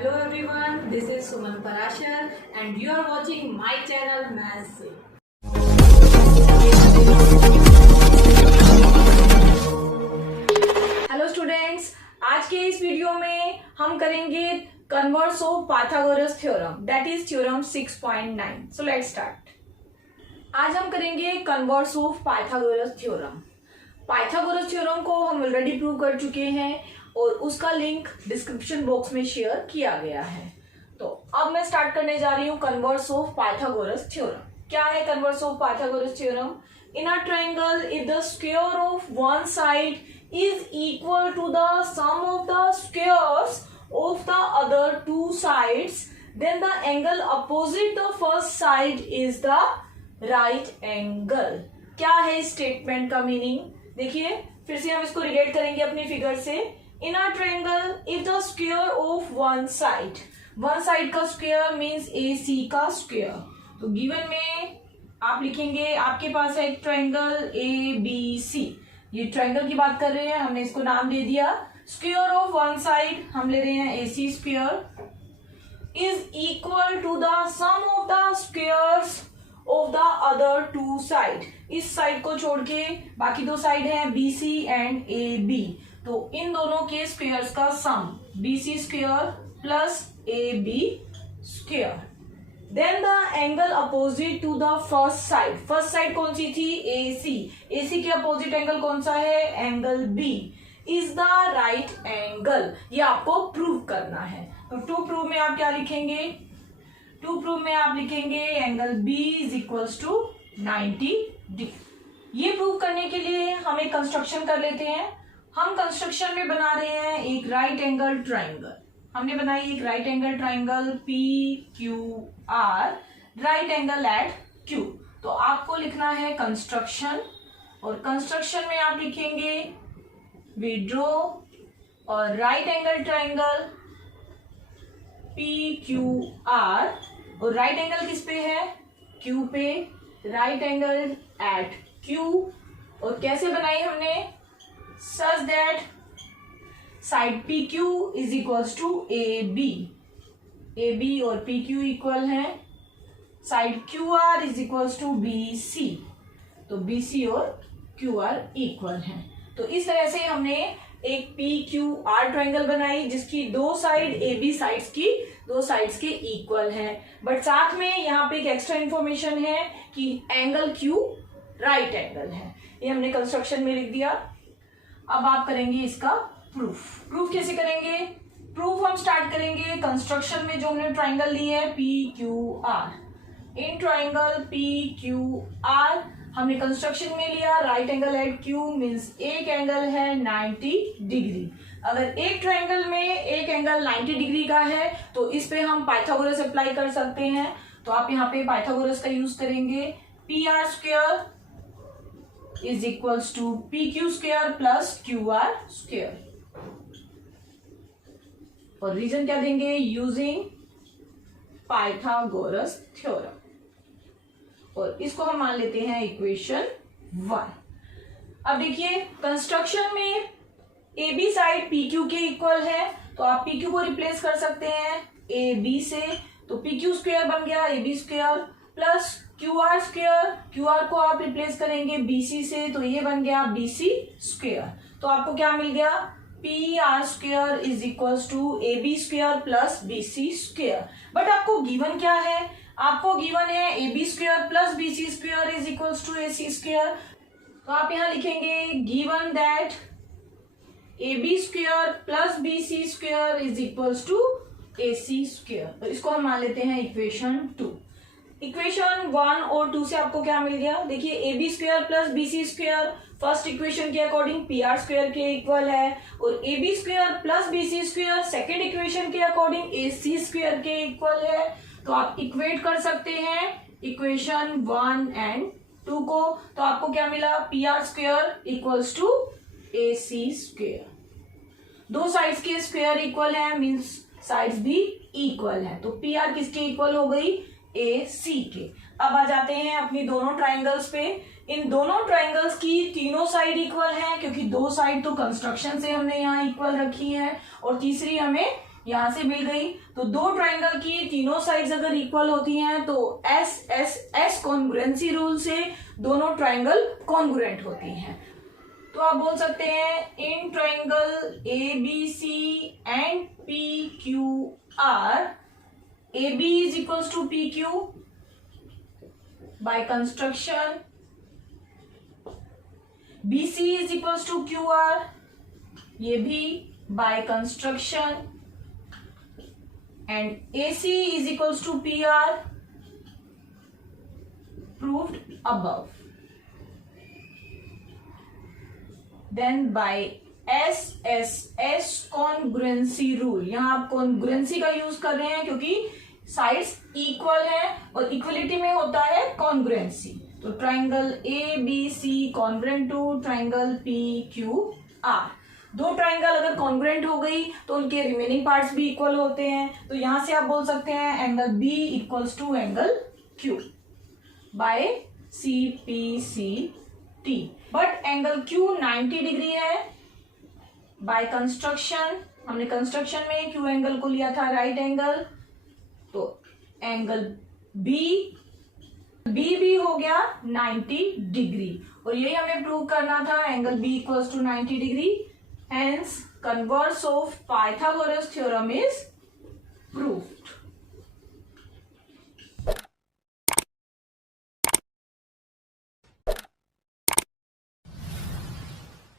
Hello everyone, this is Suman Parashar and you are watching my channel Maths से। Hello students, आज के इस video में हम करेंगे converse of Pythagoras theorem, that is theorem 6.9। So let's start. आज हम करेंगे converse of Pythagoras theorem. Pythagoras theorem को हम ऑलरेडी प्रूव कर चुके हैं और उसका लिंक डिस्क्रिप्शन बॉक्स में शेयर किया गया है। तो अब मैं स्टार्ट करने जा रही हूँ कन्वर्स ऑफ पाइथागोरस थ्योरम। क्या है converse of Pythagoras theorem? In a triangle if the square of one side is equal to the sum of the squares of the other two sides, then the angle opposite the first side is the right angle. क्या है इस statement का meaning? देखिए फिर से हम इसको relate करेंगे अपनी फिगर से। In a triangle if the square of one side का स्क्वायर मींस AC का स्क्वायर। तो गिवन में आप लिखेंगे, आपके पास है एक ट्रायंगल ABC। ये ट्रायंगल की बात कर रहे हैं, हमने इसको नाम दे दिया स्क्वायर ऑफ वन साइड, हम ले रहे हैं AC square is equal to the sum of the squares of the other two side. इस साइड को छोड़ के बाकी दो साइड हैं BC एंड AB, तो इन दोनों के स्क्वायर्स का sum BC square plus AB square. Then the angle opposite to the first side कौन सी थी? AC के अपोजिट एंगल कौन सा है? Angle B is the right angle. ये आपको प्रूव करना है। तो टू प्रूव में आप क्या लिखेंगे? Angle B is equals to 90 degree. ये प्रूव करने के लिए हम एक कंस्ट्रक्शन कर लेते हैं। हम कंस्ट्रक्शन में बना रहे हैं एक राइट एंगल ट्राइंगल। हमने बनाई एक right angle triangle PQR, right angle at Q। तो आपको लिखना है कंस्ट्रक्शन, और कंस्ट्रक्शन में आप लिखेंगे वी ड्रॉ और राइट एंगल ट्राइंगल PQR, और राइट एंगल किस पे है? Q पे। राइट एंगल एट Q, और कैसे बनाई हमने? Such that side PQ is equals to AB और PQ इक्वल है। Side QR is equals to BC, तो BC और QR इक्वल है। तो इस तरह से हमने एक PQR ट्रायंगल बनाई जिसकी दो साइड AB साइड्स के इक्वल है। बट साथ में यहाँ पे एक एक्स्ट्रा इंफॉर्मेशन है कि एंगल Q राइट एंगल है। ये हमने कंस्ट्रक्शन में लिख दिया। अब आप करेंगे इसका प्रूफ कैसे करेंगे? प्रूफ हम स्टार्ट करेंगे कंस्ट्रक्शन में जो हमने ट्राइंगल ली है PQR। इन ट्राइंगल PQR हमने कंस्ट्रक्शन में लिया right angle at Q means एक एंगल है 90 डिग्री। अगर एक ट्राइंगल में एक एंगल 90 डिग्री का है तो इस पे हम पाइथागोरस अप्लाई कर सकते हैं। तो आप यहाँ पे पाइथागोरस का यूज करेंगे। PR square is equals to PQ square plus QR square, और रीजन क्या देंगे? यूजिंग पाइथागोरस थ्योरम, और इसको हम मान लेते हैं इक्वेशन 1। अब देखिए कंस्ट्रक्शन में AB साइड PQ के इक्वल है, तो आप PQ को रिप्लेस कर सकते हैं AB से, तो PQ स्क्वायर बन गया AB square plus QR square. QR को आप रिप्लेस करेंगे BC से, तो ये बन गया BC स्क्वायर। तो आपको क्या मिल गया? PR square is equals to AB square plus BC square. But आपको गिवन क्या है? आपको गिवन है AB square plus BC square is equals to AC square. तो आप यहां लिखेंगे given that AB square plus BC square is equals to AC square. तो इसको हम मान लेते हैं इक्वेशन 2। इक्वेशन 1 और 2 से आपको क्या मिल गया? देखिए AB square plus BC square first equation के अकॉर्डिंग PR स्क्वायर के इक्वल है, और AB square plus BC square second equation के अकॉर्डिंग AC स्क्वायर के इक्वल है। तो आप इक्वेट कर सकते हैं इक्वेशन 1 एंड 2 को। तो आपको क्या मिला? PR square equals to AC square. दो साइड्स के स्क्वायर इक्वल है मींस साइड्स भी इक्वल है, तो PR किसके इक्वल हो गई? AC के। अब आ जाते हैं अपनी दोनों ट्राइंगल्स पे। इन दोनों ट्राइंगल्स की तीनों साइड इक्वल हैं, क्योंकि दो साइड तो कंस्ट्रक्शन से हमने यहाँ इक्वल रखी है, और तीसरी हमें यहां से मिल गई। तो दो ट्राइंगल की तीनों साइड्स अगर इक्वल होती हैं तो S S S congruency rule से दोनों ट्राइंगल कॉन्ग्रुएंट होती हैं। तो आप बोल सकते हैं in triangle A B C and P Q R, A B is equals to P Q by construction, B C is equals to Q R, ये भी by construction, and AC is equals to PR, proved above. Then by SSS congruency rule, यहां आप congruency का use कर रहे हैं क्योंकि sides equal है और इक्वलिटी में होता है congruency। तो triangle ABC congruent to triangle PQR, दो ट्राइंगल अगर कॉन्ग्रुएंट हो गई तो उनके रिमेनिंग पार्ट्स भी इक्वल होते हैं। तो यहां से आप बोल सकते हैं angle B equals to angle Q by CPCT। But angle Q 90 degree है बाय कंस्ट्रक्शन, हमने कंस्ट्रक्शन में क्यू एंगल को लिया था राइट एंगल, तो एंगल बी भी हो गया 90 डिग्री और यही हमें प्रूव करना था, angle B equals to 90 degree. Hence, converse of Pythagoras theorem is proved.